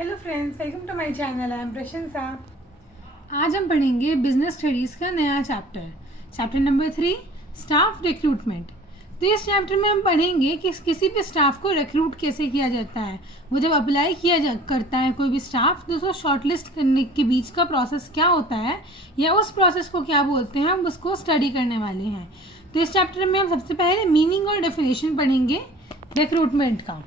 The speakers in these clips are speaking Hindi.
Hello friends, welcome to my channel. I am Prashansa. आज हम पढ़ेंगे बिजनेस स्टडीज़ का नया चैप्टर नंबर 3, स्टाफ रिक्रूटमेंट। तो इस चैप्टर में हम पढ़ेंगे कि किसी भी स्टाफ को रिक्रूट कैसे किया जाता है। वो जब अप्लाई करता है कोई भी स्टाफ, तो उसको शॉर्टलिस्ट करने के बीच का प्रोसेस क्या होता है या उस प्रोसेस को क्या बोलते हैं, हम उसको स्टडी करने वाले हैं। तो इस चैप्टर में हम सबसे पहले मीनिंग और डेफिनेशन पढ़ेंगे रिक्रूटमेंट का।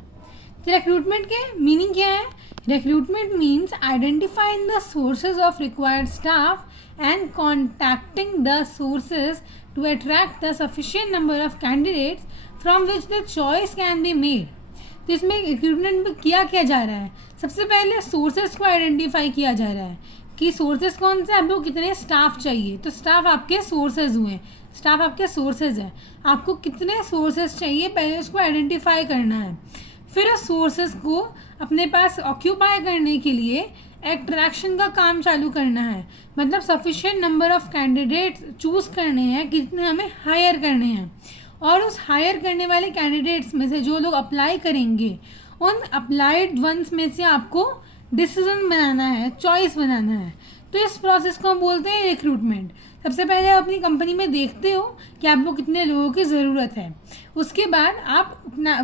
तो रिक्रूटमेंट के मीनिंग क्या है? Recruitment means identifying the sources of required staff and contacting the sources to attract the sufficient number of candidates from which the choice can be made. तो इसमें रिक्रूटमेंट में किया जा रहा है, सबसे पहले सोर्सेज को आइडेंटिफाई किया जा रहा है कि सोर्सेज कौन से, आपको कितने स्टाफ चाहिए। तो स्टाफ आपके सोर्सेज हुए, स्टाफ आपके सोर्सेज हैं, आपको कितने सोर्सेज चाहिए पहले उसको आइडेंटिफाई करना है। फिर उस सोर्सेज को अपने पास ऑक्यूपाई करने के लिए एट्रैक्शन का काम चालू करना है, मतलब sufficient number of candidate choose करने हैं, कितने हमें हायर करने हैं। और उस हायर करने वाले कैंडिडेट्स में से जो लोग अप्लाई करेंगे, उन अप्लाइड वंस में से आपको डिसीजन बनाना है, चॉइस बनाना है। तो इस प्रोसेस को हम बोलते हैं रिक्रूटमेंट। सबसे पहले आप अपनी कंपनी में देखते हो कि आपको कितने लोगों की ज़रूरत है। उसके बाद आप अपना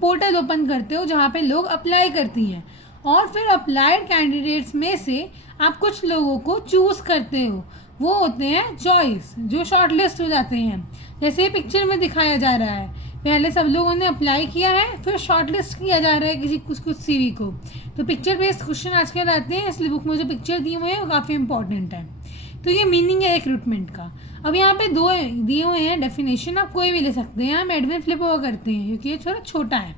पोर्टल ओपन करते हो जहाँ पे लोग अप्लाई करती हैं, और फिर अप्लाइड कैंडिडेट्स में से आप कुछ लोगों को चूज़ करते हो। वो होते हैं चॉइस, जो शॉर्ट लिस्ट हो जाते हैं। जैसे पिक्चर में दिखाया जा रहा है, पहले सब लोगों ने अप्लाई किया है, फिर शॉर्ट लिस्ट किया जा रहा है किसी कुछ सीवी को। तो पिक्चर बेस्ड क्वेश्चन आजकल आते हैं, इसलिए बुक में जो पिक्चर दी हुई है वो काफ़ी इंपॉर्टेंट है। तो ये मीनिंग है रिक्रूटमेंट का। अब यहाँ पे दो दिए हुए हैं डेफिनेशन, आप कोई भी ले सकते हैं। हम एडमिन फ्लिप ओवर करते हैं क्योंकि ये थोड़ा छोटा है।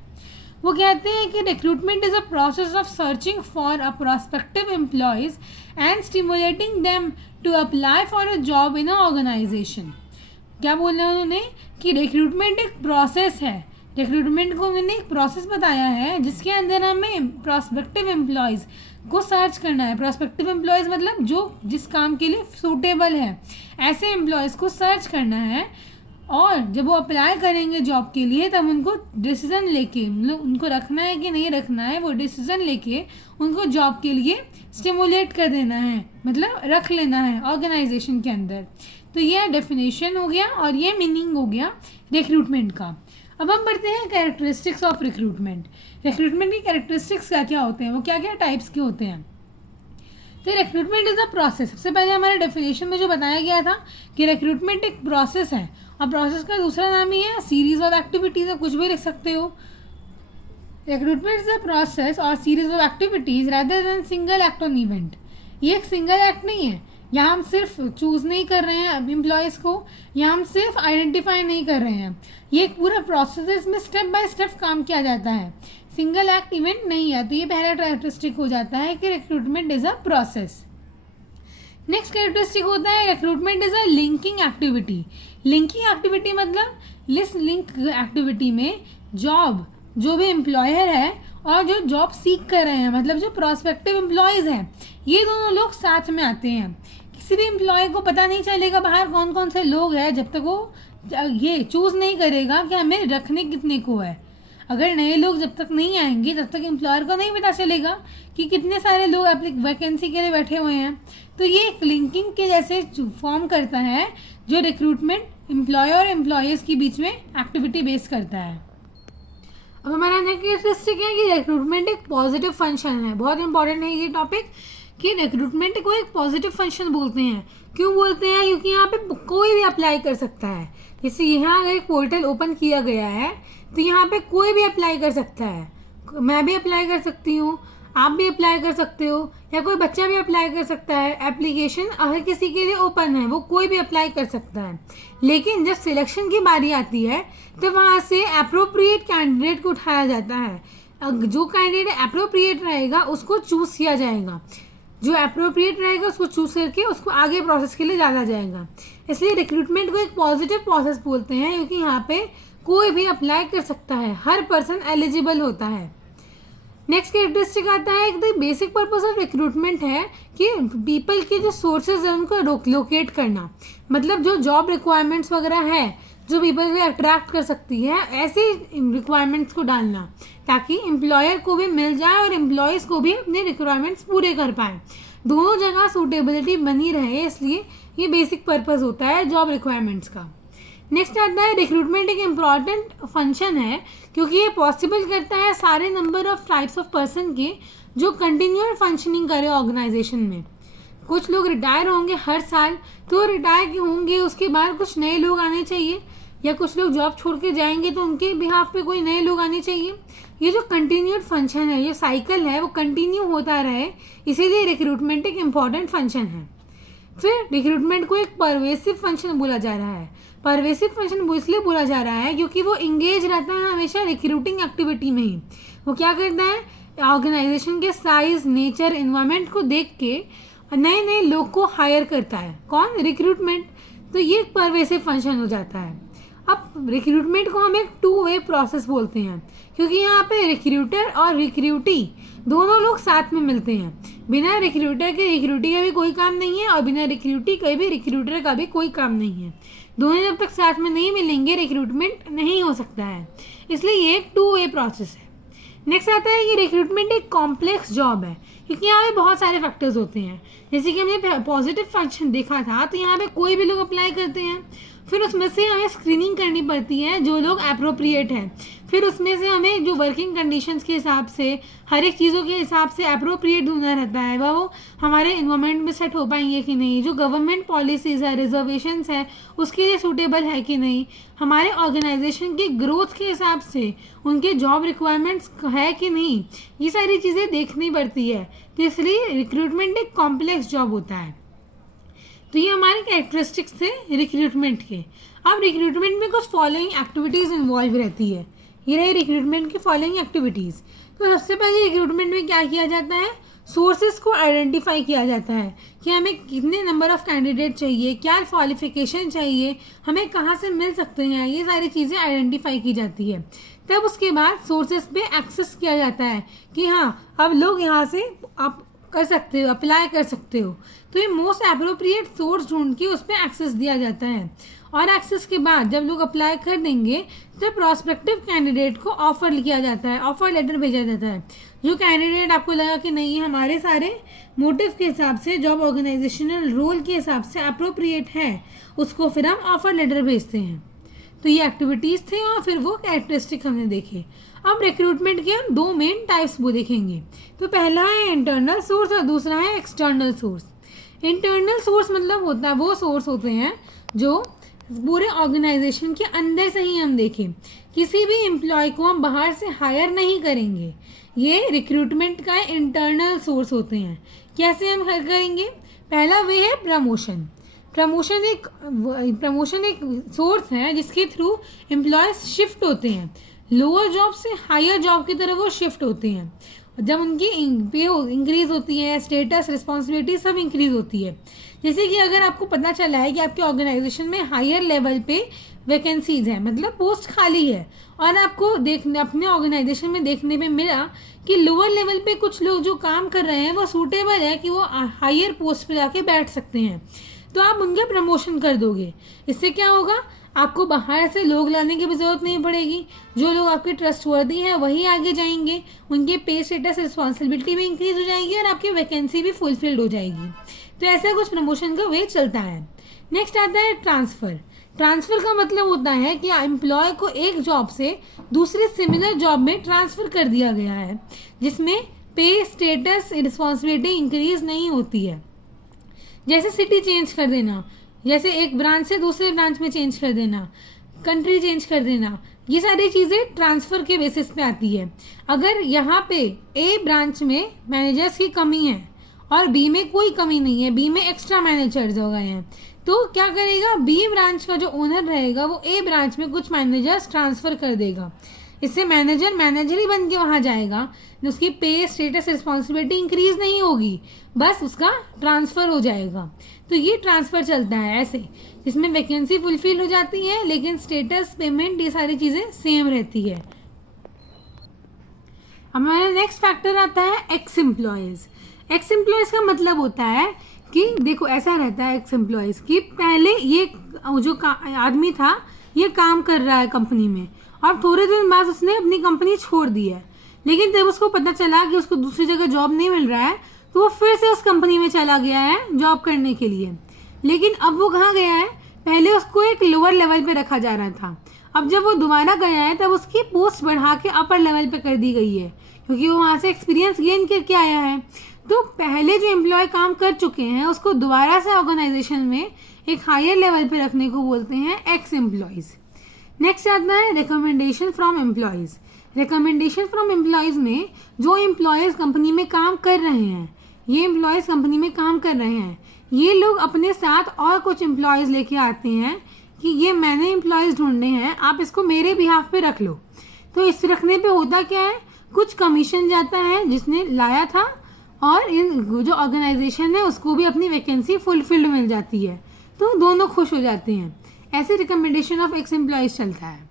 वो कहते हैं कि recruitment is a process of searching for a prospective employees and stimulating them to apply for a job in a organization. क्या बोल रहे हैं उन्होंने कि रिक्रूटमेंट एक प्रोसेस है। रिक्रूटमेंट को उन्होंने एक प्रोसेस बताया है जिसके अंदर हमें प्रोस्पेक्टिव एम्प्लॉयज़ को सर्च करना है। प्रोस्पेक्टिव एम्प्लॉयज़ मतलब जो जिस काम के लिए सूटेबल है, ऐसे एम्प्लॉयज़ को सर्च करना है। और जब वो अप्लाई करेंगे जॉब के लिए, तब उनको डिसीज़न लेके, मतलब उनको रखना है कि नहीं रखना है, वो डिसीज़न लेके उनको जॉब के लिए स्टिमुलेट कर देना है, मतलब रख लेना है ऑर्गेनाइजेशन के अंदर। तो ये डेफिनेशन हो गया और ये मीनिंग हो गया रिक्रूटमेंट का। अब हम बढ़ते हैं कैरेक्टरिस्टिक्स ऑफ रिक्रूटमेंट। रिक्रूटमेंट की कैरेक्टरिस्टिक्स क्या क्या होते हैं, वो क्या क्या टाइप्स के होते हैं। तो रिक्रूटमेंट इज़ अ प्रोसेस। सबसे पहले हमारे डेफिनेशन में जो बताया गया था कि रिक्रूटमेंट एक प्रोसेस है, और प्रोसेस का दूसरा नाम ही है सीरीज ऑफ एक्टिविटीज़। आप कुछ भी लिख सकते हो। रिक्रूटमेंट इज अ प्रोसेस और series of activities rather than single act on event. ये एक सिंगल एक्ट नहीं है। यहाँ हम सिर्फ चूज़ नहीं कर रहे हैं एम्प्लॉयज़ को, यहाँ हम सिर्फ आइडेंटिफाई नहीं कर रहे हैं। ये एक पूरा प्रोसेस है, इसमें स्टेप बाय स्टेप काम किया जाता है, सिंगल एक्ट इवेंट नहीं है। तो ये पहला कैरेक्टरिस्टिक हो जाता है कि recruitment is a process. Next characteristic होता है recruitment is a linking activity. Linking activity मतलब लिंक एक्टिविटी में जॉब, जो भी एम्प्लॉयर है और जो जॉब सीख कर रहे हैं, मतलब जो प्रोस्पेक्टिव एम्प्लॉयज़ हैं, ये दोनों लोग साथ में आते हैं। किसी भी एम्प्लॉय को पता नहीं चलेगा बाहर कौन कौन से लोग हैं जब तक वो ये चूज़ नहीं करेगा कि हमें रखने कितने को है। अगर नए लोग जब तक नहीं आएंगे तब तक एम्प्लॉयर को नहीं पता चलेगा कि कितने सारे लोग वैकेंसी के लिए बैठे हुए हैं। तो ये एक लिंकिंग के जैसे फॉर्म करता है, जो रिक्रूटमेंट एम्प्लॉयर और एम्प्लॉयज़ के बीच में एक्टिविटी बेस करता है। अब हमारा नेक्स्ट कैरेक्टरिस्टिक है कि रिक्रूटमेंट एक पॉजिटिव फंक्शन है। बहुत इंपॉर्टेंट है ये टॉपिक कि रिक्रूटमेंट को एक पॉजिटिव फंक्शन बोलते हैं। क्यों बोलते हैं? क्योंकि यहाँ पे कोई भी अप्लाई कर सकता है। जैसे यहाँ अगर एक पोर्टल ओपन किया गया है तो यहाँ पे कोई भी अप्लाई कर सकता है। मैं भी अप्लाई कर सकती हूँ, आप भी अप्लाई कर सकते हो, या कोई बच्चा भी अप्लाई कर सकता है। एप्लीकेशन हर किसी के लिए ओपन है, वो कोई भी अप्लाई कर सकता है। लेकिन जब सिलेक्शन की बारी आती है तो वहाँ से अप्रोप्रिएट कैंडिडेट को उठाया जाता है। जो कैंडिडेट अप्रोप्रिएट रहेगा उसको चूज़ किया जाएगा, जो अप्रोप्रिएट रहेगा उसको चूज़ करके उसको आगे प्रोसेस के लिए डाला जाएगा। इसलिए रिक्रूटमेंट को एक पॉजिटिव प्रोसेस बोलते हैं, क्योंकि यहाँ पे कोई भी अप्लाई कर सकता है, हर पर्सन एलिजिबल होता है। नेक्स्ट कैरेक्टरिस्टिक आता है, एक the basic purpose of recruitment है कि पीपल के जो सोर्सेज हैं उनको लोकेट करना। मतलब जो जॉब रिक्वायरमेंट्स वगैरह है जो पीपल को अट्रैक्ट कर सकती है, ऐसी रिक्वायरमेंट्स को डालना ताकि एम्प्लॉयर को भी मिल जाए और एम्प्लॉयज़ को भी अपने रिक्वायरमेंट्स पूरे कर पाएँ, दोनों जगह सूटेबिलिटी बनी रहे। इसलिए ये बेसिक पर्पस होता है जॉब रिक्वायरमेंट्स का। नेक्स्ट आता है रिक्रूटमेंट एक इम्पॉर्टेंट फंक्शन है क्योंकि ये पॉसिबल करता है सारे number of types of person के जो कंटिन्यूअस फंक्शनिंग करे ऑर्गेनाइजेशन में। कुछ लोग रिटायर होंगे हर साल, तो रिटायर होंगे उसके बाद कुछ नए लोग आने चाहिए, या कुछ लोग जॉब छोड़ के जाएंगे तो उनके बिहाफ पे कोई नए लोग आने चाहिए। ये जो कंटिन्यूड फंक्शन है, ये साइकिल है, वो कंटिन्यू होता रहे, इसीलिए रिक्रूटमेंट एक इम्पॉर्टेंट फंक्शन है। फिर रिक्रूटमेंट को एक परवेसिव फंक्शन बोला जा रहा है। परवेसिव फंक्शन इसलिए बोला जा रहा है क्योंकि वो इंगेज रहता है हमेशा रिक्रूटिंग एक्टिविटी में ही। वो क्या करता है, ऑर्गेनाइजेशन के साइज, नेचर, इन्वायरमेंट को देख के नए नए लोग को हायर करता है। कौन? रिक्रूटमेंट। तो ये एक परवेसिव फंक्शन हो जाता है। अब रिक्रूटमेंट को हम एक 2 वे प्रोसेस बोलते हैं क्योंकि यहाँ पे रिक्रूटर और रिक्रूटी दोनों लोग साथ में मिलते हैं। बिना रिक्रूटर के रिक्रूटी का भी कोई काम नहीं है और बिना रिक्रूटी के भी रिक्रूटर का भी कोई काम नहीं है। दोनों जब तक साथ में नहीं मिलेंगे रिक्रूटमेंट नहीं हो सकता है। इसलिए ये एक 2 वे प्रोसेस है। नेक्स्ट आता है कि रिक्रूटमेंट एक कॉम्प्लेक्स जॉब है क्योंकि यहाँ पे बहुत सारे फैक्टर्स होते हैं। जैसे कि हमने पॉजिटिव फंक्शन देखा था, तो यहाँ पे कोई भी लोग अप्लाई करते हैं, फिर उसमें से हमें स्क्रीनिंग करनी पड़ती है जो लोग अप्रोप्रिएट हैं, फिर उसमें से हमें जो वर्किंग कंडीशंस के हिसाब से, हर एक चीज़ों के हिसाब से अप्रोप्रिएट ढूंढना रहता है वो हमारे इन्वायरमेंट में सेट हो पाएंगे कि नहीं, जो गवर्नमेंट पॉलिसीज़ है, रिजर्वेशंस है, उसके लिए सूटेबल है कि नहीं, हमारे ऑर्गेनाइजेशन की ग्रोथ के हिसाब से उनके जॉब रिक्वायरमेंट्स है कि नहीं, ये सारी चीज़ें देखनी पड़ती है। तो इसलिए रिक्रूटमेंट एक कॉम्प्लेक्स जॉब होता है। तो ये हमारे कैरेक्टरिस्टिक्स थे रिक्रूटमेंट के। अब रिक्रूटमेंट में कुछ फॉलोइंग एक्टिविटीज़ इन्वॉल्व रहती है। ये रही रिक्रूटमेंट की फॉलोइंग एक्टिविटीज़। तो सबसे पहले रिक्रूटमेंट में क्या किया जाता है, सोर्सेज को आइडेंटिफाई किया जाता है कि हमें कितने नंबर ऑफ कैंडिडेट चाहिए, क्या क्वालिफिकेशन चाहिए, हमें कहाँ से मिल सकते हैं, ये सारी चीज़ें आइडेंटिफाई की जाती है। तब उसके बाद सोर्सेज पे एक्सेस किया जाता है कि हाँ अब लोग यहाँ से आप कर सकते हो, अप्लाई कर सकते हो। तो ये मोस्ट अप्रोप्रिएट सोर्स ढूंढ के उस पर एक्सेस दिया जाता है। और एक्सेस के बाद जब लोग अप्लाई कर देंगे तो प्रोस्पेक्टिव कैंडिडेट को ऑफर किया जाता है, ऑफर लेटर भेजा जाता है। जो कैंडिडेट आपको लगा कि नहीं हमारे सारे मोटिव के हिसाब से, जॉब ऑर्गेनाइजेशनल रोल के हिसाब से अप्रोप्रिएट है, उसको फिर हम ऑफर लेटर भेजते हैं। तो ये एक्टिविटीज़ थे और फिर वो कैरेक्टरिस्टिक हमने देखे। अब रिक्रूटमेंट के हम 2 मेन टाइप्स वो देखेंगे। तो पहला है इंटरनल सोर्स और दूसरा है एक्सटर्नल सोर्स। इंटरनल सोर्स मतलब होता है वो सोर्स होते हैं जो पूरे ऑर्गेनाइजेशन के अंदर से ही हम देखें, किसी भी एम्प्लॉय को हम बाहर से हायर नहीं करेंगे। ये रिक्रूटमेंट का इंटरनल सोर्स होते हैं। कैसे हम हायर करेंगे? पहला वे है प्रमोशन। प्रमोशन एक सोर्स है जिसके थ्रू एम्प्लॉयज शिफ्ट होते हैं, लोअर जॉब से हायर जॉब की तरफ वो शिफ्ट होते हैं। जब उनकी पे इंक्रीज होती है, स्टेटस, रिस्पॉन्सिबिलिटी सब इंक्रीज होती है। जैसे कि अगर आपको पता चला है कि आपके ऑर्गेनाइजेशन में हायर लेवल पे वैकेंसीज है, मतलब पोस्ट खाली है, और आपको अपने ऑर्गेनाइजेशन में देखने में मिला कि लोअर लेवल पे कुछ लोग जो काम कर रहे हैं वो सूटेबल है कि वो हायर पोस्ट पे जाके बैठ सकते हैं, तो आप उनके प्रमोशन कर दोगे। इससे क्या होगा, आपको बाहर से लोग लाने की भी ज़रूरत नहीं पड़ेगी। जो लोग आपके ट्रस्टवर्दी हैं वही आगे जाएंगे, उनके पे स्टेटस, रिस्पॉन्सिबिलिटी भी इंक्रीज हो जाएगी और आपकी वैकेंसी भी फुलफिल्ड हो जाएगी। तो ऐसा कुछ प्रमोशन का वे चलता है। नेक्स्ट आता है ट्रांसफ़र। ट्रांसफ़र का मतलब होता है कि एम्प्लॉय को एक जॉब से दूसरे सिमिलर जॉब में ट्रांसफ़र कर दिया गया है, जिसमें पे, स्टेटस, रिस्पॉन्सिबिलिटी इंक्रीज नहीं होती है। जैसे सिटी चेंज कर देना, जैसे एक ब्रांच से दूसरे ब्रांच में चेंज कर देना, कंट्री चेंज कर देना, ये सारी चीज़ें ट्रांसफ़र के बेसिस पे आती है। अगर यहाँ पे ए ब्रांच में मैनेजर्स की कमी है और बी में कोई कमी नहीं है, बी में एक्स्ट्रा मैनेजर्स हो गए हैं, तो क्या करेगा, बी ब्रांच का जो ओनर रहेगा वो ए ब्रांच में कुछ मैनेजर्स ट्रांसफ़र कर देगा। इससे मैनेजर ही बन के वहाँ जाएगा, उसकी पे, स्टेटस, रिस्पॉन्सिबिलिटी इंक्रीज नहीं होगी, बस उसका ट्रांसफ़र हो जाएगा। तो ये ट्रांसफ़र चलता है ऐसे, जिसमें वैकेंसी फुलफिल हो जाती है लेकिन स्टेटस, पेमेंट, ये सारी चीज़ें सेम रहती है। हमारा नेक्स्ट फैक्टर आता है एक्स एम्प्लॉयज़। एक्स एम्प्लॉयज़ का मतलब होता है कि देखो ऐसा रहता है एक्स एम्प्लॉयज़ कि पहले ये जो आदमी था ये काम कर रहा है कंपनी में, और थोड़े दिन बाद उसने अपनी कंपनी छोड़ दी है। लेकिन जब उसको पता चला कि उसको दूसरी जगह जॉब नहीं मिल रहा है, तो वो फिर से उस कंपनी में चला गया है जॉब करने के लिए। लेकिन अब वो कहाँ गया है, पहले उसको एक लोअर लेवल पे रखा जा रहा था, अब जब वो दोबारा गया है तब उसकी पोस्ट बढ़ा के अपर लेवल पे कर दी गई है, क्योंकि वो वहाँ से एक्सपीरियंस गेन करके आया है। तो पहले जो एम्प्लॉय काम कर चुके हैं उसको दोबारा से ऑर्गेनाइजेशन में एक हायर लेवल पे रखने को बोलते हैं एक्स एम्प्लॉयज़। नेक्स्ट आता है recommendation from employees. Recommendation from employees में जो एम्प्लॉयज़ कंपनी में काम कर रहे हैं, ये एम्प्लॉयज़ कंपनी में काम कर रहे हैं, ये लोग अपने साथ और कुछ एम्प्लॉयज़ लेके आते हैं कि ये मैंने एम्प्लॉयज़ ढूंढने हैं, आप इसको मेरे बिहाफ पे रख लो। तो इस रखने पे होता क्या है, कुछ कमीशन जाता है जिसने लाया था, और इन जो ऑर्गेनाइजेशन है उसको भी अपनी वैकेंसी फुलफिल्ड मिल जाती है, तो दोनों खुश हो जाते हैं। ऐसे रिकमेंडेशन ऑफ एक्स एम्प्लॉयज़ चलता है।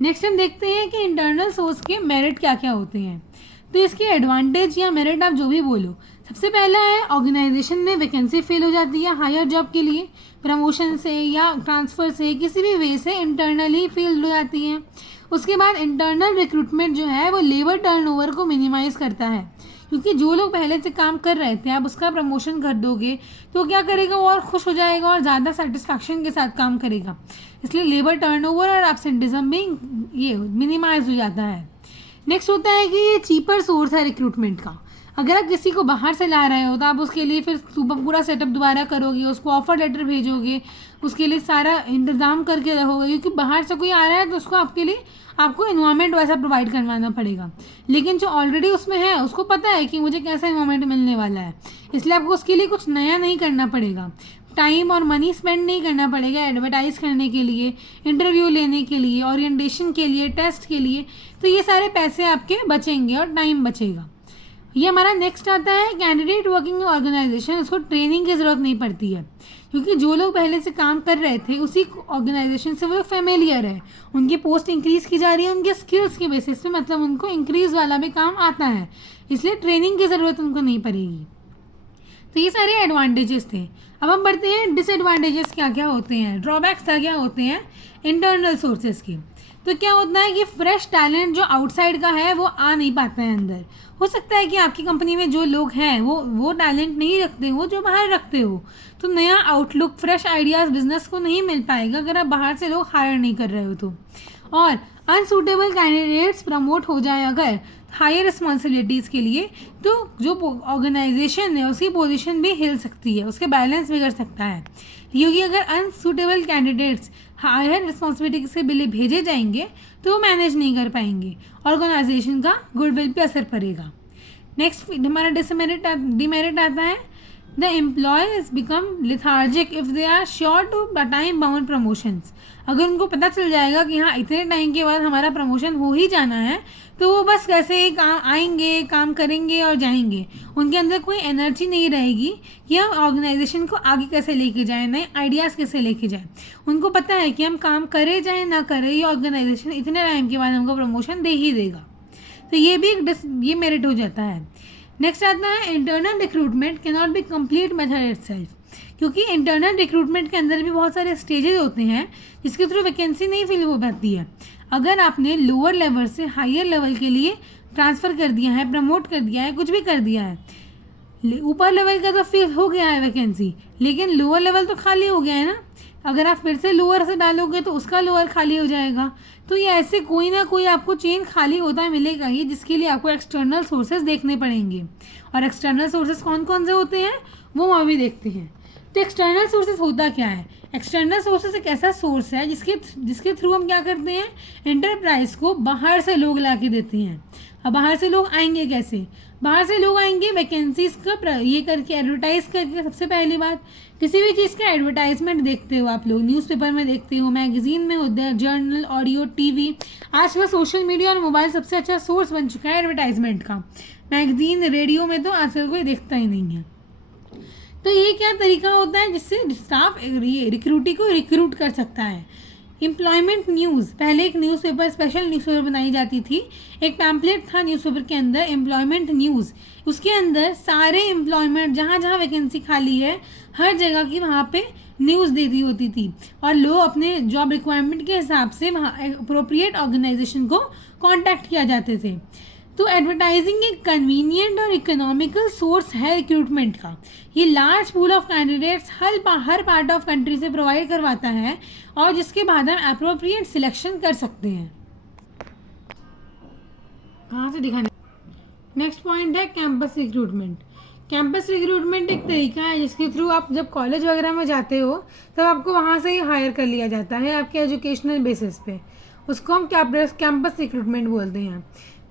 नेक्स्ट हम देखते हैं कि इंटरनल सोर्स के मेरिट क्या क्या होते हैं। तो इसके एडवांटेज या मेरिट आप जो भी बोलो, सबसे पहला है ऑर्गेनाइजेशन में वैकेंसी फिल हो जाती है हायर जॉब के लिए, प्रमोशन से या ट्रांसफ़र से किसी भी वे से इंटरनली फिल हो जाती है। उसके बाद इंटरनल रिक्रूटमेंट जो है वो लेबर टर्नओवर को मिनिमाइज़ करता है, क्योंकि जो लोग पहले से काम कर रहे थे आप उसका प्रमोशन कर दोगे तो क्या करेगा, वो और खुश हो जाएगा और ज़्यादा सेटिस्फैक्शन के साथ काम करेगा। इसलिए लेबर टर्नओवर और एब्सेंटिज्म भी ये मिनिमाइज हो जाता है। नेक्स्ट होता है कि ये चीपर सोर्स है रिक्रूटमेंट का। अगर आप किसी को बाहर से ला रहे हो तो आप उसके लिए फिर पूरा सेटअप दोबारा करोगे, उसको ऑफर लेटर भेजोगे, उसके लिए सारा इंतज़ाम करके रहोगे, क्योंकि बाहर से कोई आ रहा है तो उसको आपको इन्वायरमेंट वैसा प्रोवाइड करवाना पड़ेगा। लेकिन जो ऑलरेडी उसमें है उसको पता है कि मुझे कैसा इन्वायरमेंट मिलने वाला है, इसलिए आपको उसके लिए कुछ नया नहीं करना पड़ेगा, टाइम और मनी स्पेंड नहीं करना पड़ेगा एडवर्टाइज़ करने के लिए, इंटरव्यू लेने के लिए, ओरिएंटेशन के लिए, टेस्ट के लिए। तो ये सारे पैसे आपके बचेंगे और टाइम बचेगा। ये हमारा नेक्स्ट आता है कैंडिडेट वर्किंग ऑर्गेनाइजेशन। उसको ट्रेनिंग की ज़रूरत नहीं पड़ती है, क्योंकि जो लोग पहले से काम कर रहे थे उसी ऑर्गेनाइजेशन से वो फेमिलियर है, उनकी पोस्ट इंक्रीज़ की जा रही है उनके स्किल्स के बेसिस पे, मतलब उनको इंक्रीज़ वाला भी काम आता है, इसलिए ट्रेनिंग की ज़रूरत उनको नहीं पड़ेगी। तो ये सारे एडवांटेजेस थे। अब हम बढ़ते हैं डिसएडवांटेजेस क्या क्या होते हैं, ड्रॉबैक्स क्या क्या होते हैं इंटरनल सोर्सेज के। तो क्या होता है कि फ्रेश टैलेंट जो आउटसाइड का है वो आ नहीं पाता है अंदर। हो सकता है कि आपकी कंपनी में जो लोग हैं वो टैलेंट नहीं रखते हो जो बाहर रखते हो, तो नया आउटलुक, फ्रेश आइडियाज़ बिजनेस को नहीं मिल पाएगा अगर आप बाहर से लोग हायर नहीं कर रहे हो तो। और अनसूटेबल कैंडिडेट्स प्रमोट हो जाए अगर हायर रिस्पॉन्सिबिलिटीज़ के लिए, तो जो ऑर्गेनाइजेशन है उसकी पोजीशन भी हिल सकती है, उसके बैलेंस बिगड़ सकता है, क्योंकि अगर अनसूटेबल कैंडिडेट्स हायर रिस्पॉन्सिबिलिटी से बिले भेजे जाएंगे तो वो मैनेज नहीं कर पाएंगे, ऑर्गेनाइजेशन का गुडविल पे असर पड़ेगा। नेक्स्ट हमारा डिमेरिट आता है the employees become lethargic if they are sure to time bound promotions. अगर उनको पता चल जाएगा कि हाँ इतने टाइम के बाद हमारा प्रमोशन हो ही जाना है, तो वो बस कैसे ही काम आएंगे, काम करेंगे और जाएंगे। उनके अंदर कोई एनर्जी नहीं रहेगी कि हम ऑर्गेनाइजेशन को आगे कैसे लेके जाएं, नए आइडियाज़ कैसे लेके जाएं। उनको पता है कि हम काम करें चाहे ना करें, ये ऑर्गेनाइजेशन इतने टाइम के बाद हमको प्रमोशन दे ही देगा। तो ये भी ये मेरिट हो जाता है। नेक्स्ट आता है internal recruitment can not be complete method itself, क्योंकि इंटरनल रिक्रूटमेंट के अंदर भी बहुत सारे स्टेजेस होते हैं जिसके थ्रू वैकेंसी नहीं फिल हो पाती है। अगर आपने लोअर लेवल से हायर लेवल के लिए ट्रांसफ़र कर दिया है, प्रमोट कर दिया है, कुछ भी कर दिया है, ऊपर लेवल का तो फिल हो गया है वैकेंसी, लेकिन लोअर लेवल तो खाली हो गया है ना। अगर आप फिर से लोअर से डालोगे तो उसका लोअर खाली हो जाएगा। तो ये ऐसे कोई ना कोई आपको चेन खाली होता मिलेगा ही, जिसके लिए आपको एक्सटर्नल सोर्सेज देखने पड़ेंगे। और एक्सटर्नल सोर्सेज कौन कौन से होते हैं वो हम अभी देखते हैं। तो एक्सटर्नल सोर्सेज होता क्या है? एक्सटर्नल सोर्सेज एक ऐसा सोर्स है जिसके थ्रू हम क्या करते हैं, एंटरप्राइज को बाहर से लोग ला के देते हैं। अब बाहर से लोग आएंगे कैसे? बाहर से लोग आएंगे वैकेंसीज का ये करके, एडवर्टाइज करके। सबसे पहली बात, किसी भी चीज़ का एडवर्टाइजमेंट देखते हो आप लोग, न्यूज़पेपर में देखते हो, मैगजीन में होता है, जर्नल, ऑडियो, टीवी। आज वह सोशल मीडिया और मोबाइल सबसे अच्छा सोर्स बन चुका है एडवर्टाइजमेंट का। मैगजीन, रेडियो में तो आजकल कोई देखता ही नहीं है। तो ये क्या तरीका होता है जिससे स्टाफ रिक्रूटी को रिक्रूट कर सकता है। एम्प्लॉयमेंट न्यूज़, पहले एक न्यूज़पेपर, स्पेशल न्यूज़पेपर बनाई जाती थी, एक पैम्पलेट था न्यूज़पेपर के अंदर एम्प्लॉयमेंट न्यूज़, उसके अंदर सारे एम्प्लॉयमेंट जहाँ जहाँ वैकेंसी खाली है हर जगह की वहाँ पे न्यूज़ देती होती थी और लोग अपने जॉब रिक्वायरमेंट के हिसाब से वहाँ अप्रोप्रिएट ऑर्गेनाइजेशन को कांटेक्ट किया जाते थे। तो एडवर्टाइजिंग एक कन्वीनियंट और इकोनॉमिकल सोर्स है रिक्रूटमेंट का। ये large pool of candidates her part of country से प्रोवाइड करवाता है और जिसके बाद हम अप्रोप्रिएट सिलेक्शन कर सकते हैं। कहाँ से दिखाना? नेक्स्ट पॉइंट है कैंपस रिक्रूटमेंट। कैंपस रिक्रूटमेंट एक तरीका है जिसके थ्रू आप जब कॉलेज वगैरह में जाते हो तब आपको वहाँ से ही हायर कर लिया जाता है आपके एजुकेशनल बेसिस पे। उसको हम कैंपस रिक्रूटमेंट बोलते हैं।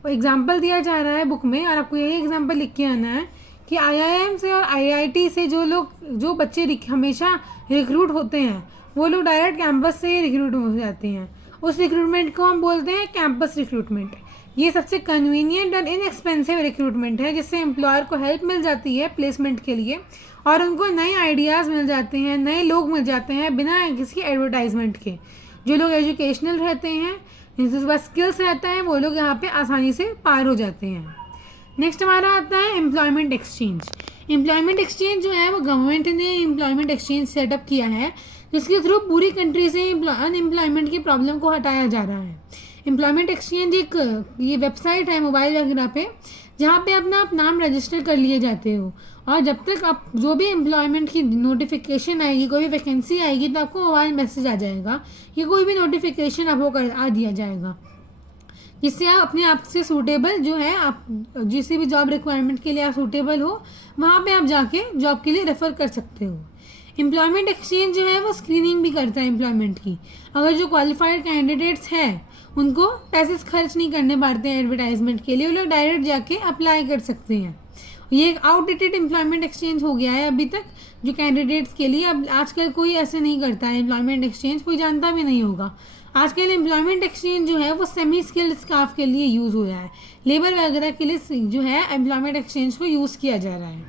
एग्जाम्पल दिया जा रहा है बुक में और आपको यही एग्जाम्पल लिख के आना है कि IIM से और IIT से जो बच्चे हमेशा रिक्रूट होते हैं वो लोग डायरेक्ट कैंपस से ही रिक्रूट हो जाते हैं। उस रिक्रूटमेंट को हम बोलते हैं कैंपस रिक्रूटमेंट। ये सबसे कन्वीनियंट और इनएक्सपेंसिव रिक्रूटमेंट है जिससे एम्प्लॉयर को हेल्प मिल जाती है प्लेसमेंट के लिए और उनको नए आइडियाज़ मिल जाते हैं, नए लोग मिल जाते हैं बिना किसी एडवर्टाइजमेंट के। जो लोग एजुकेशनल रहते हैं, जिनके पास स्किल्स रहता है, वो लोग यहाँ पे आसानी से पार हो जाते हैं। नेक्स्ट हमारा आता है एम्प्लॉयमेंट एक्सचेंज। एम्प्लॉयमेंट एक्सचेंज जो है वो गवर्नमेंट ने एम्प्लॉयमेंट एक्सचेंज सेटअप किया है जिसके थ्रू पूरी कंट्री से अनएम्प्लॉयमेंट की प्रॉब्लम को हटाया जा रहा है। एम्प्लॉयमेंट एक्सचेंज एक ये वेबसाइट है मोबाइल वगैरह पे जहाँ पे अपना आप नाम रजिस्टर कर लिए जाते हो और जब तक आप जो भी एम्प्लॉयमेंट की नोटिफिकेशन आएगी, कोई भी वैकेंसी आएगी तो आपको मोबाइल मैसेज आ जाएगा या कोई भी नोटिफिकेशन आपको आ दिया जाएगा जिससे आप अपने आप से सूटेबल जो है आप जिस भी जॉब रिक्वायरमेंट के लिए आप सूटेबल हो वहाँ पे आप जाके जॉब के लिए रेफ़र कर सकते हो। एम्प्लॉयमेंट एक्सचेंज जो है वो स्क्रीनिंग भी करता है एम्प्लॉयमेंट की। अगर जो क्वालिफाइड कैंडिडेट्स हैं उनको पैसे खर्च नहीं करने पड़ते हैं एडवर्टाइजमेंट के लिए, वो लोग डायरेक्ट जाके अप्लाई कर सकते हैं। ये एक आउटडेटेड एम्प्लॉयमेंट एक्सचेंज हो गया है अभी तक जो कैंडिडेट्स के लिए। अब आजकल कोई ऐसे नहीं करता है एम्प्लॉयमेंट एक्सचेंज, कोई जानता भी नहीं होगा। आजकल एम्प्लॉयमेंट एक्सचेंज जो है वो सेमी स्किल्ड स्टाफ के लिए यूज़ हो रहा है, लेबर वगैरह के लिए जो है एम्प्लॉयमेंट एक्सचेंज को यूज़ किया जा रहा है।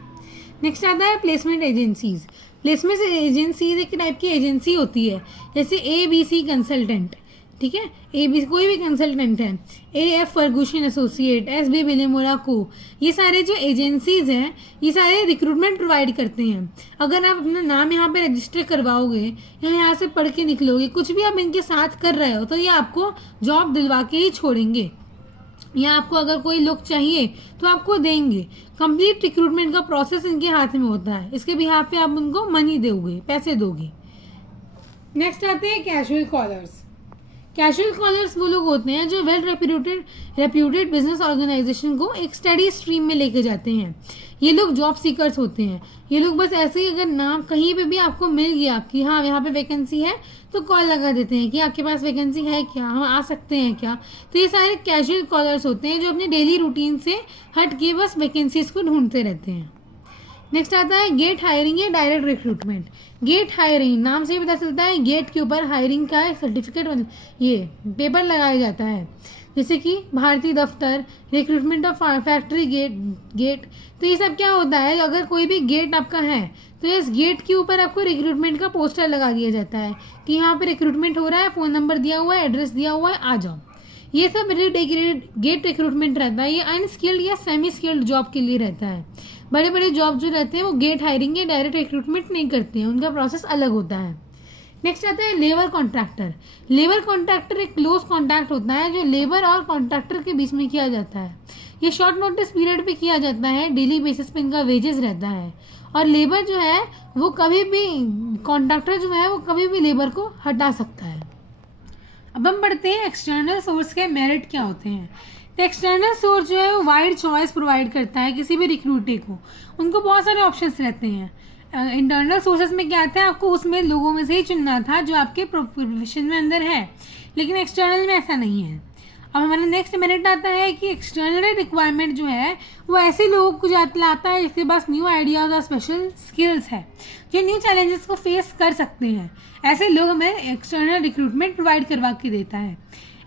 नेक्स्ट आता है प्लेसमेंट एजेंसीज़। प्लेसमेंट एजेंसीज एक टाइप की एजेंसी होती है जैसे ABC कंसल्टेंट, ठीक है, ABC कोई भी कंसल्टेंट है, AF Ferguson associate, SB Bilimora को, ये सारे जो एजेंसीज हैं ये सारे रिक्रूटमेंट प्रोवाइड करते हैं। अगर आप अपना नाम यहाँ पे रजिस्टर करवाओगे या यहाँ से पढ़ के निकलोगे, कुछ भी आप इनके साथ कर रहे हो तो ये आपको जॉब दिलवा के ही छोड़ेंगे या आपको अगर कोई लोग चाहिए तो आपको देंगे। कंप्लीट रिक्रूटमेंट का प्रोसेस इनके हाथ में होता है, इसके बिहाफ पे आप उनको मनी दोगे, पैसे दोगे। नेक्स्ट आते हैं कैजुअल कॉलर्स। कैजुअल कॉलर्स वो लोग होते हैं जो वेल रेप्यूटेड बिजनेस ऑर्गेनाइजेशन को एक स्टडी स्ट्रीम में लेके जाते हैं। ये लोग जॉब सीकर्स होते हैं। ये लोग बस ऐसे ही अगर नाम कहीं पे भी आपको मिल गया कि हाँ यहाँ पे वैकेंसी है तो कॉल लगा देते हैं कि आपके पास वैकेंसी है क्या, हम आ सकते हैं क्या। तो ये सारे कैजुअल कॉलर्स होते हैं जो अपने डेली रूटीन से हट के बस वैकेंसीज को ढूंढते रहते हैं। नेक्स्ट आता है गेट हायरिंग या डायरेक्ट रिक्रूटमेंट। गेट हायरिंग नाम से ही पता चलता है गेट के ऊपर हायरिंग का एक सर्टिफिकेट ये पेपर लगाया जाता है, जैसे कि भारतीय दफ्तर, रिक्रूटमेंट ऑफ फैक्ट्री गेट। तो ये सब क्या होता है, अगर कोई भी गेट आपका है तो इस गेट के ऊपर आपको रिक्रूटमेंट का पोस्टर लगा दिया जाता है कि यहाँ पे रिक्रूटमेंट हो रहा है, फ़ोन नंबर दिया हुआ है, एड्रेस दिया हुआ है, आ जाओ। ये सब गेट रिक्रूटमेंट रहता है। ये अनस्किल्ड या सेमी स्किल्ड जॉब के लिए रहता है। बड़े बड़े जॉब जो रहते हैं वो गेट हायरिंग या डायरेक्ट रिक्रूटमेंट नहीं करते हैं, उनका प्रोसेस अलग होता है। नेक्स्ट आता है लेबर कॉन्ट्रैक्टर। लेबर कॉन्ट्रैक्टर एक क्लोज कॉन्ट्रैक्ट होता है जो लेबर और कॉन्ट्रैक्टर के बीच में किया जाता है। ये शॉर्ट नोटिस पीरियड पे किया जाता है, डेली बेसिस पे इनका वेजेस रहता है। और लेबर जो है वो कभी भी, कॉन्ट्रैक्टर जो है वो कभी भी लेबर को हटा सकता है। अब हम बढ़ते हैं एक्सटर्नल सोर्स के मेरिट क्या होते हैं। तो एक्सटर्नल सोर्स जो है वो वाइड चॉइस प्रोवाइड करता है किसी भी रिक्रूटर को। उनको बहुत सारे ऑप्शंस रहते हैं। इंटरनल सोर्सेज में क्या आता है, आपको उसमें लोगों में से ही चुनना था जो आपके प्रोफेशन में अंदर है, लेकिन एक्सटर्नल में ऐसा नहीं है। अब हमारा नेक्स्ट मेरिट आता है कि एक्सटर्नल रिक्वायरमेंट जो है वो ऐसे लोगों को लाता है जिसके पास न्यू आइडियाज़ और स्पेशल स्किल्स है, जो न्यू चैलेंजेस को फेस कर सकते हैं। ऐसे लोग हमें एक्सटर्नल रिक्रूटमेंट प्रोवाइड करवा के देता है।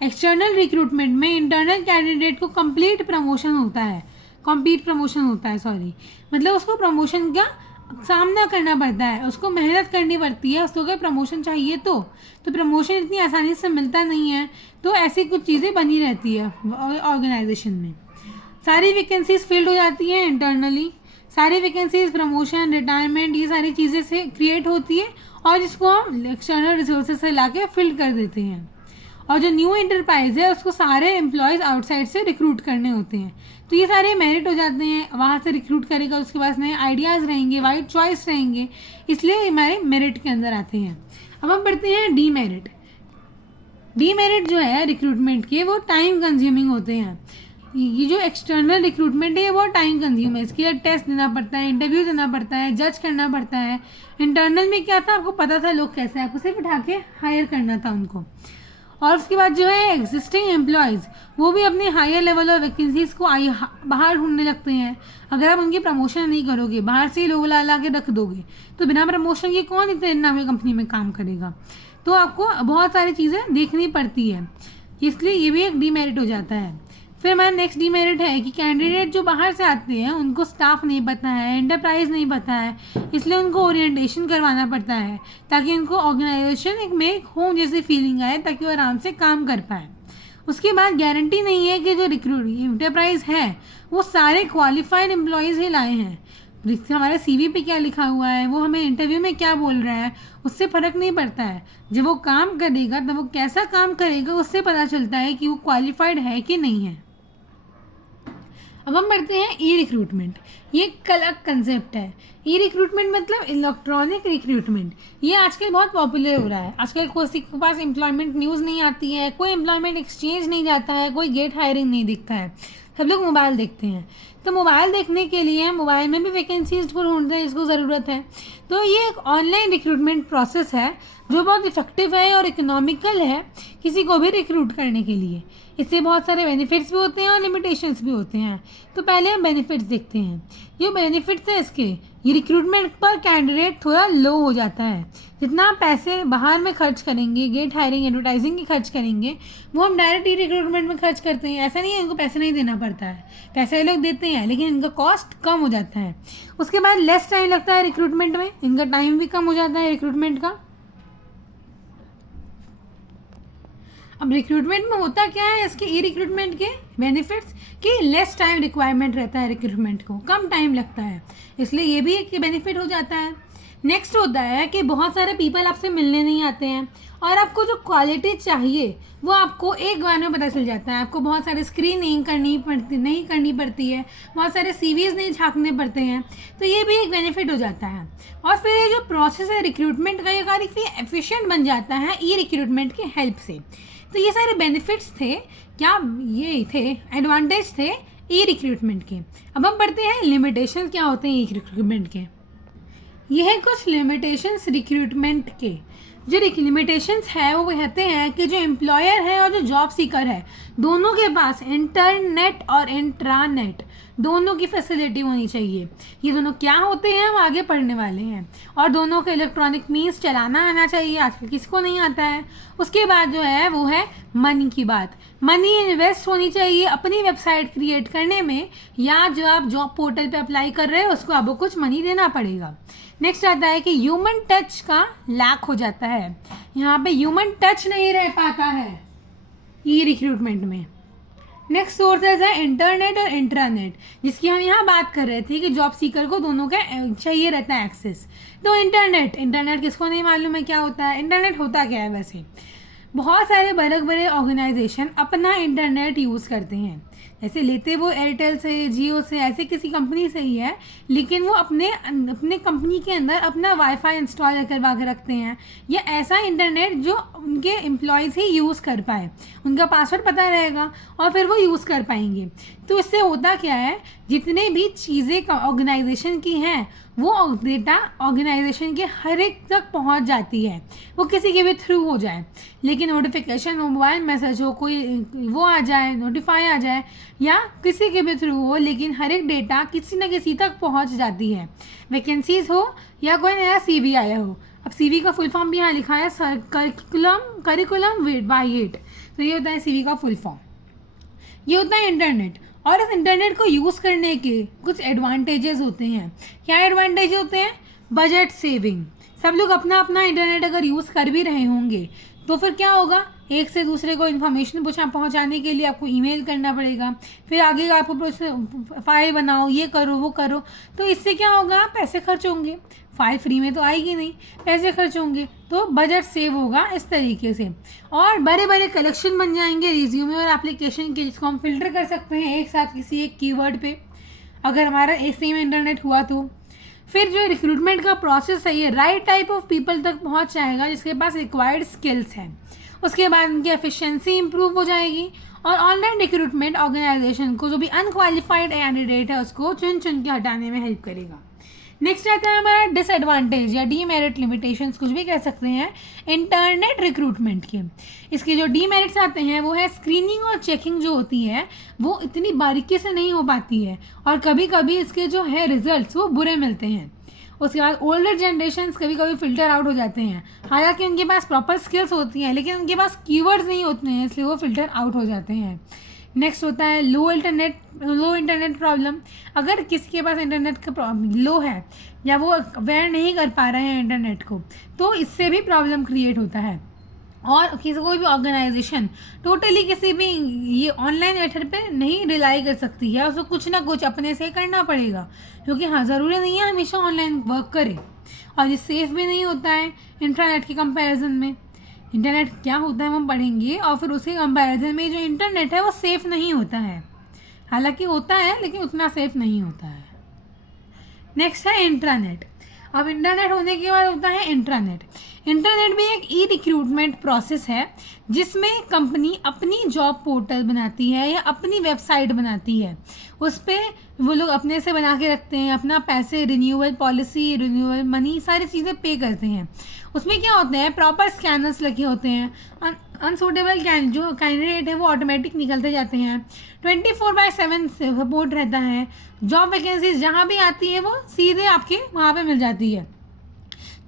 एक्सटर्नल रिक्रूटमेंट में इंटरनल कैंडिडेट को कंप्लीट प्रमोशन होता है, मतलब उसको प्रमोशन का सामना करना पड़ता है, उसको मेहनत करनी पड़ती है, उसको अगर प्रमोशन चाहिए तो प्रमोशन इतनी आसानी से मिलता नहीं है। तो ऐसी कुछ चीज़ें बनी रहती है ऑर्गेनाइजेशन में। सारी वैकेंसीज फिल्ड हो जाती हैं इंटरनली, सारी वैकेंसीज प्रमोशन, रिटायरमेंट, ये सारी चीज़ें से क्रिएट होती है और जिसको हम एक्सटर्नल रिसोर्सेज से ला के फिल कर देते हैं। और जो न्यू एंटरप्राइज है उसको सारे एम्प्लॉयज़ आउटसाइड से रिक्रूट करने होते हैं। तो ये सारे मेरिट हो जाते हैं, वहाँ से रिक्रूट करेगा, उसके पास नए आइडियाज़ रहेंगे, वाइड चॉइस रहेंगे, इसलिए हमारे मेरिट के अंदर आते हैं। अब हम पढ़ते हैं डीमेरिट। डीमेरिट जो है रिक्रूटमेंट के, वो टाइम कंज्यूमिंग होते हैं। ये जो एक्सटर्नल रिक्रूटमेंट है ये बहुत टाइम कंज्यूम है, इसके लिए टेस्ट देना पड़ता है, इंटरव्यू देना पड़ता है, जज करना पड़ता है। इंटरनल में क्या था, आपको पता था लोग कैसे, आपको सिर्फ उठा के हायर करना था उनको। और उसके बाद जो है एग्जिस्टिंग एम्प्लॉयज़, वो भी अपने हायर लेवल और वैकेंसीज को बाहर ढूंढने लगते हैं। अगर आप उनकी प्रमोशन नहीं करोगे, बाहर से ही लोग ला के रख दोगे, तो बिना प्रमोशन के कौन इतने नामी कंपनी में काम करेगा। तो आपको बहुत सारी चीज़ें देखनी पड़ती है, इसलिए ये भी एक डीमेरिट हो जाता है। फिर हमारा नेक्स्ट डीमेरिट है कि कैंडिडेट जो बाहर से आते हैं उनको स्टाफ नहीं पता है, एंटरप्राइज नहीं पता है, इसलिए उनको ओरिएंटेशन करवाना पड़ता है ताकि उनको ऑर्गेनाइजेशन में एक होम जैसी फीलिंग आए, ताकि वो आराम से काम कर पाए। उसके बाद गारंटी नहीं है कि जो रिक्रूट एंटरप्राइज है वो सारे क्वालिफाइड एम्प्लॉयज़ ही लाए हैं। हमारे CV पे क्या लिखा हुआ है, वो हमें इंटरव्यू में क्या बोल रहा है, उससे फ़र्क नहीं पड़ता है। जब वो काम करेगा तब वो कैसा काम करेगा उससे पता चलता है कि वो क्वालिफाइड है कि नहीं है। अब हम बढ़ते हैं ई रिक्रूटमेंट। ये एक अलग कंसेप्ट है। ई रिक्रूटमेंट मतलब इलेक्ट्रॉनिक रिक्रूटमेंट। ये आजकल बहुत पॉपुलर हो रहा है। आजकल किसी के पास एम्प्लॉयमेंट न्यूज़ नहीं आती है, कोई एम्प्लॉयमेंट एक्सचेंज नहीं जाता है, कोई गेट हायरिंग नहीं दिखता है, सब लोग मोबाइल देखते हैं। तो मोबाइल देखने के लिए मोबाइल में भी वैकेंसीज को ढूंढते हैं जिसको ज़रूरत है। तो ये एक ऑनलाइन रिक्रूटमेंट प्रोसेस है जो बहुत इफेक्टिव है और इकोनॉमिकल है किसी को भी रिक्रूट करने के लिए। इससे बहुत सारे बेनिफिट्स भी होते हैं और लिमिटेशंस भी होते हैं। तो पहले हम बेनिफिट्स देखते हैं। जो बेनिफिट्स हैं इसके, ये रिक्रूटमेंट पर कैंडिडेट थोड़ा लो हो जाता है। जितना पैसे बाहर में खर्च करेंगे, गेट हायरिंग, एडवर्टाइजिंग की खर्च करेंगे, वो हम डायरेक्ट ई रिक्रूटमेंट में खर्च करते हैं। ऐसा नहीं है इनको पैसे नहीं देना पड़ता है, पैसे ये लोग देते हैं, लेकिन इनका कॉस्ट कम हो जाता है। उसके बाद लेस टाइम लगता है रिक्रूटमेंट में, इनका टाइम भी कम हो जाता है रिक्रूटमेंट का। अब रिक्रूटमेंट में होता क्या है, इसके ई रिक्रूटमेंट के बेनिफिट्स कि लेस टाइम रिक्वायरमेंट रहता है, रिक्रूटमेंट को कम टाइम लगता है, इसलिए ये भी एक बेनिफिट हो जाता है। नेक्स्ट होता है कि बहुत सारे पीपल आपसे मिलने नहीं आते हैं और आपको जो क्वालिटी चाहिए वो आपको एक बार में पता चल जाता है। आपको बहुत सारे स्क्रीनिंग नहीं करनी पड़ती है, बहुत सारे CVs नहीं झाँकने पड़ते हैं, तो ये भी एक बेनिफिट हो जाता है। और फिर ये जो प्रोसेस है रिक्रूटमेंट का, ये काफ़ी एफिशिएंट बन जाता है ई रिक्रूटमेंट की हेल्प से। तो ये सारे बेनिफिट्स थे, क्या ये थे एडवांटेज थे ई रिक्रूटमेंट के। अब हम पढ़ते हैं लिमिटेशन क्या होते हैं ई रिक्रूटमेंट के। ये है कुछ लिमिटेशंस रिक्रूटमेंट के। जो लिमिटेशंस है वो कहते हैं कि जो एम्प्लॉयर है और जो जॉब सीकर है दोनों के पास इंटरनेट और इंट्रानेट दोनों की फैसिलिटी होनी चाहिए। ये दोनों क्या होते हैं हम आगे पढ़ने वाले हैं। और दोनों के इलेक्ट्रॉनिक मीन्स चलाना आना चाहिए, आजकल किसको नहीं आता है। उसके बाद जो है वो है मनी की बात। मनी इन्वेस्ट होनी चाहिए अपनी वेबसाइट क्रिएट करने में, या जो आप जॉब पोर्टल पे अप्लाई कर रहे हो उसको आपको कुछ मनी देना पड़ेगा। नेक्स्ट आता है कि ह्यूमन टच का लैक हो जाता है, यहाँ पे ह्यूमन टच नहीं रह पाता है ई रिक्रूटमेंट में। नेक्स्ट सोर्सेज है इंटरनेट और इंट्रानेट, जिसकी हम यहाँ बात कर रहे थे कि जॉब सीकर को दोनों का चाहिए रहता है एक्सेस। तो इंटरनेट किसको नहीं मालूम है क्या होता है। इंटरनेट होता क्या है वैसे, बहुत सारे बड़े बड़े ऑर्गेनाइजेशन अपना इंटरनेट यूज़ करते हैं, जैसे लेते वो एयरटेल से, जियो से, ऐसे किसी कंपनी से ही है, लेकिन वो अपने कंपनी के अंदर अपना वाईफाई इंस्टॉल करवा के रखते हैं, या ऐसा इंटरनेट जो उनके एम्प्लॉयज़ ही यूज़ कर पाए, उनका पासवर्ड पता रहेगा और फिर वो यूज़ कर पाएंगे। तो इससे होता क्या है, जितने भी चीज़ें ऑर्गेनाइजेशन की हैं वो डेटा ऑर्गेनाइजेशन के हर एक तक पहुंच जाती है, वो किसी के भी थ्रू हो जाए, लेकिन नोटिफिकेशन हो, मोबाइल मैसेज हो, कोई वो आ जाए, नोटिफाई आ जाए, या किसी के भी थ्रू हो, लेकिन हर एक डेटा किसी न किसी तक पहुंच जाती है। वैकेंसीज हो या कोई नया CV आया हो। अब CV का फुल फॉर्म भी यहाँ लिखा है, करिकुलम वाइट। तो ये होता है CV का फुल फॉर्म। ये होता है इंटरनेट। और इस इंटरनेट को यूज़ करने के कुछ एडवांटेजेस होते हैं। क्या एडवांटेज होते हैं? Budget saving. सब लोग अपना अपना इंटरनेट अगर यूज़ कर भी रहे होंगे तो फिर क्या होगा, एक से दूसरे को इन्फॉर्मेशन पहुंचाने के लिए आपको ईमेल करना पड़ेगा, फिर आगे आपको फाइल बनाओ, ये करो वो करो, तो इससे क्या होगा, पैसे खर्च होंगे। फाइल फ्री में तो आएगी नहीं, पैसे खर्च होंगे, तो बजट सेव होगा इस तरीके से। और बड़े बड़े कलेक्शन बन जाएंगे रिज्यूमे और एप्लीकेशन के, जिसको हम फिल्टर कर सकते हैं एक साथ किसी एक कीवर्ड पे, अगर हमारा ऐसे में इंटरनेट हुआ तो। फिर जो रिक्रूटमेंट का प्रोसेस है ये राइट टाइप ऑफ पीपल तक पहुंच जाएगा जिसके पास रिक्वायर्ड स्किल्स हैं। उसके बाद उनकी एफिशिएंसी इंप्रूव हो जाएगी और ऑनलाइन रिक्रूटमेंट ऑर्गेनाइजेशन को जो भी अनक्वालिफाइड कैंडिडेट है उसको चुन चुन के हटाने में हेल्प करेगा। नेक्स्ट आता है हमारा डिसएडवांटेज या डीमेरिट लिमिटेशंस, कुछ भी कह सकते हैं, इंटरनेट रिक्रूटमेंट के। इसके जो डीमेरिट्स आते हैं वो है स्क्रीनिंग और चेकिंग जो होती है वो इतनी बारीकी से नहीं हो पाती है और कभी कभी इसके जो है रिजल्ट्स वो बुरे मिलते हैं। उसके बाद ओल्डर जनरेशन्स कभी कभी फिल्टर आउट हो जाते हैं, हालांकि उनके पास प्रॉपर स्किल्स होती हैं लेकिन उनके पास कीवर्ड्स नहीं होते हैं, इसलिए वो फिल्टर आउट हो जाते हैं। नेक्स्ट होता है लो इंटरनेट प्रॉब्लम। अगर किसी के पास इंटरनेट का लो है या वो अवेयर नहीं कर पा रहे हैं इंटरनेट को, तो इससे भी प्रॉब्लम क्रिएट होता है। और किसी कोई भी ऑर्गेनाइजेशन टोटली किसी भी ये ऑनलाइन मेथड पे नहीं रिलाई कर सकती है, उसको कुछ ना कुछ अपने से करना पड़ेगा, क्योंकि हाँ ज़रूरी नहीं है हमेशा ऑनलाइन वर्क करे। और ये सेफ़ भी नहीं होता है इंटरनेट के कंपैरिजन में। इंटरनेट क्या होता है हम पढ़ेंगे, और फिर उसके कंपैरिजन में जो इंटरनेट है वो सेफ़ नहीं होता है, हालांकि होता है लेकिन उतना सेफ़ नहीं होता है। नेक्स्ट है इंट्रानेट। अब इंटरनेट होने के बाद होता है इंट्रानेट। इंटरनेट भी एक ई रिक्रूटमेंट प्रोसेस है जिसमें कंपनी अपनी जॉब पोर्टल बनाती है या अपनी वेबसाइट बनाती है, उस पर वो लोग अपने से बना के रखते हैं, अपना पैसे, रिन्यूअल पॉलिसी, रिन्यूअल मनी, सारी चीज़ें पे करते हैं। उसमें क्या होते हैं, प्रॉपर स्कैनर्स लगे होते हैं, अनसूटेबल जो कैंडिडेट है वो ऑटोमेटिक निकलते जाते हैं, 24/7 सपोर्ट रहता है। जॉब वैकेंसीज जहाँ भी आती है वो सीधे आपके वहाँ पे मिल जाती है।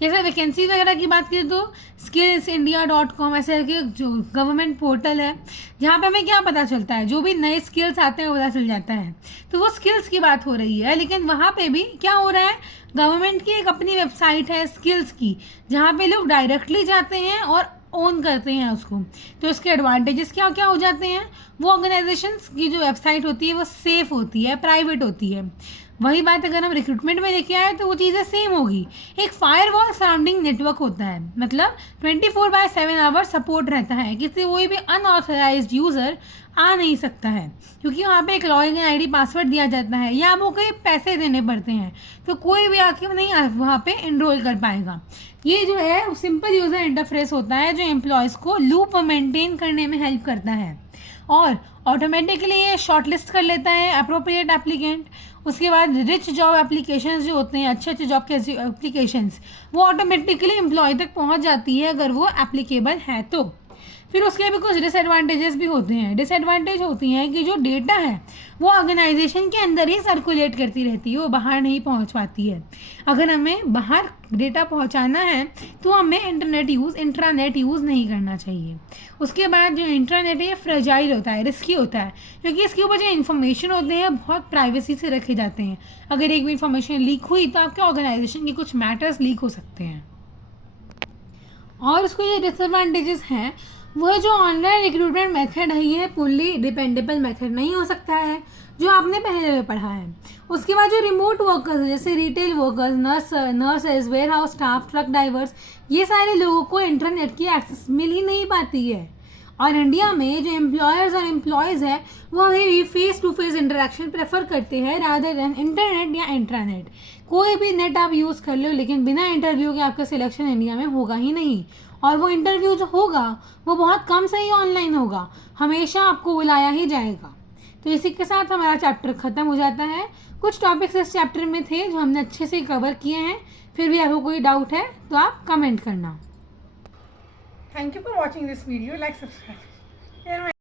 जैसे वैकेंसी वगैरह की बात करें तो skillsindia.com ऐसे करके जो गवर्नमेंट पोर्टल है जहाँ पे हमें क्या पता चलता है, जो भी नए स्किल्स आते हैं वो पता चल जाता है। तो वो स्किल्स की बात हो रही है, लेकिन वहाँ पे भी क्या हो रहा है, गवर्नमेंट की एक अपनी वेबसाइट है स्किल्स की, जहाँ पे लोग डायरेक्टली जाते हैं और ओन करते हैं उसको। तो इसके एडवांटेजेस क्या क्या हो जाते हैं, वो ऑर्गेनाइजेशंस की जो वेबसाइट होती है वो सेफ़ होती है, प्राइवेट होती है। वही बात अगर हम रिक्रूटमेंट में लेके आए तो वो चीज़ें सेम होगी। एक फायरवॉल सराउंडिंग नेटवर्क होता है, मतलब 24/7 आवर सपोर्ट रहता है, किसी कोई भी अनऑथराइज्ड यूज़र आ नहीं सकता है, क्योंकि वहाँ पे एक लॉगिन आईडी पासवर्ड दिया जाता है या वो कोई पैसे देने पड़ते हैं, तो कोई भी आके नहीं वहाँ पे इनरोल कर पाएगा। ये जो है सिंपल यूज़र इंटरफेस होता है जो एम्प्लॉयज़ को लूप मेंटेन करने में हेल्प करता है और ऑटोमेटिकली ये शॉर्टलिस्ट कर लेता है अप्रोप्रिएट एप्लीकेंट। उसके बाद रिच जॉब एप्लीकेशंस जो होते हैं, अच्छे अच्छे जॉब के एप्लीकेशंस, वो ऑटोमेटिकली एम्प्लॉय तक पहुंच जाती है अगर वो एप्लीकेबल है तो। फिर उसके भी कुछ डिसएडवांटेजेस भी होते हैं। डिसएडवांटेज होती हैं कि जो डेटा है वो ऑर्गेनाइजेशन के अंदर ही सर्कुलेट करती रहती है, वो बाहर नहीं पहुंच पाती है। अगर हमें बाहर डेटा पहुंचाना है तो हमें इंट्रानेट यूज़ नहीं करना चाहिए। उसके बाद जो इंट्रानेट है ये फ्रेजाइल होता है, रिस्की होता है, क्योंकि इसके ऊपर जो इन्फॉर्मेशन होते हैं बहुत प्राइवेसी से रखे जाते हैं। अगर एक भी इन्फॉर्मेशन लीक हुई तो आपके ऑर्गेनाइजेशन के कुछ मैटर्स लीक हो सकते हैं। और उसके जो डिसएडवांटेजेस हैं वो जो ऑनलाइन रिक्रूटमेंट मेथड है ये फुल्ली डिपेंडेबल मेथड नहीं हो सकता है, जो आपने पहले में पढ़ा है। उसके बाद जो रिमोट वर्कर्स जैसे retail workers, nurses, warehouse staff, truck drivers, ये सारे लोगों को इंटरनेट की एक्सेस मिल ही नहीं पाती है। और इंडिया में जो एम्प्लॉयर्स और एम्प्लॉयज़ है वो अभी भी face to face interaction prefer करते हैं रादर देन इंटरनेट या इंट्रानेट। कोई भी नेट आप यूज़ कर लो लेकिन बिना इंटरव्यू के आपका सिलेक्शन इंडिया में होगा ही नहीं, और वो इंटरव्यू जो होगा वो बहुत कम से ही ऑनलाइन होगा, हमेशा आपको बुलाया ही जाएगा। तो इसी के साथ हमारा चैप्टर ख़त्म हो जाता है। कुछ टॉपिक्स इस चैप्टर में थे जो हमने अच्छे से कवर किए हैं, फिर भी आपको कोई डाउट है तो आप कमेंट करना। Thank you for watching this video. Like, subscribe.